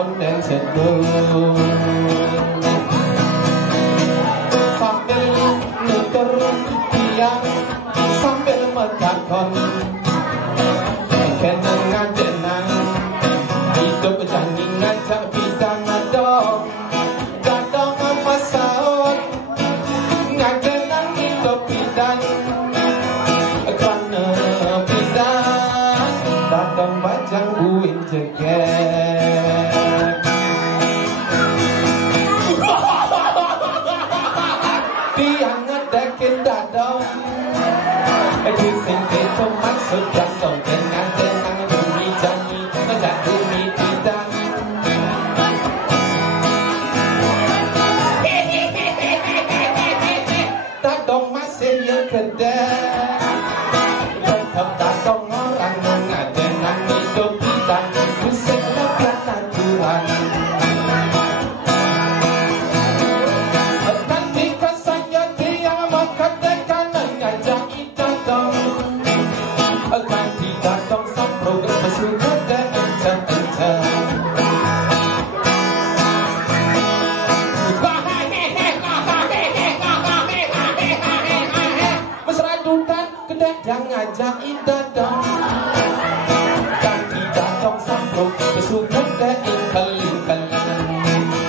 konden seduh sambil nuker tiang sambil metakon kenang-kenang hidup janji ngajak bidang adong gadong apa saut ngakenang hidup bidang kerana bidang datang bajang buin jeget tiang ngedekin dadong di sini itu maksud jantong kenang-kenang bumi janji ngajak bumi bidang dadong masih yang kedek tetap dadong orang ngadenang hidup bidang musik lepas naturan ketika saya tiang mengatakan ngajak dadong akan didatang sang program bersuka dan encah-encah mesra dutan kedek yang ngajak dadong akan didatang sang program bersuka dan ingkal-ingkalan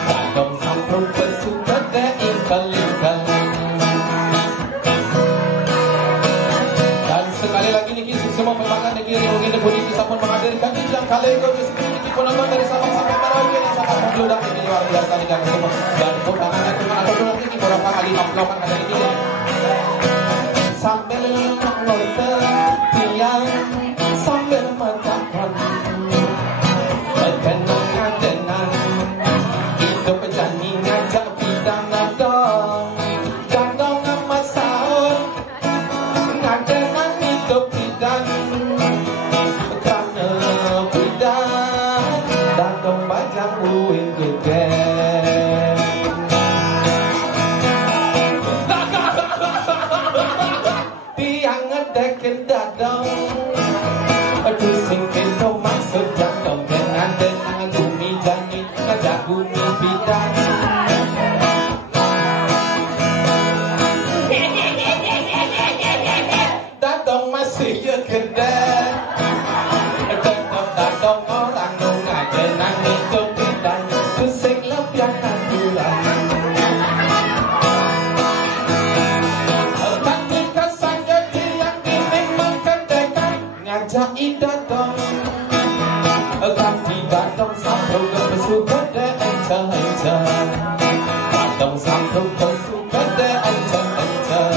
dadong sang program bersuka dan ingkal-ingkalan. Sekali lagi niki semua pembangan niki mungkin bunyi bisa pun menghadirkan jam kali itu niki penonton dari Sabang sampai Merauke yang sangat membludak ini luar biasa nih kan semua dan undangan cuma ada dulu niki beberapa kali uploadan ada niki sambil ngotor tiang sambil metakon kenang-kenang hidup janji ngajak bidang adong gadong sama saut ngadenang hidup bidang karena bidang dadong bajang uin geger tiang ngedekin dadong aduh singkin to maksud jantong kenang-kenang bumi janji ngajak bumi bidang dadong masih yang kedek tetap dadong orang ngadenang hidup bidang musik lebihan naturan ketika saya tiang ini mengkedekan ngajak dadong akan didatang sampai bersuka dan encah-encah dadong sampai bersuka dan encah-encah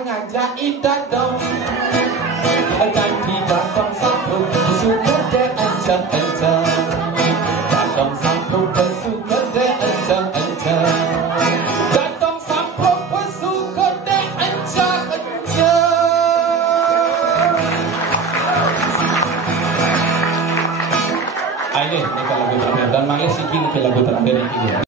ngajak dadong akan didatang sampai bersuka dan encah-encah dadong sampai bersuka dan encah-encah dadong sampai bersuka dan encah-encah. Ini lagu terakhir dan Malaysia King lagu terakhir ini.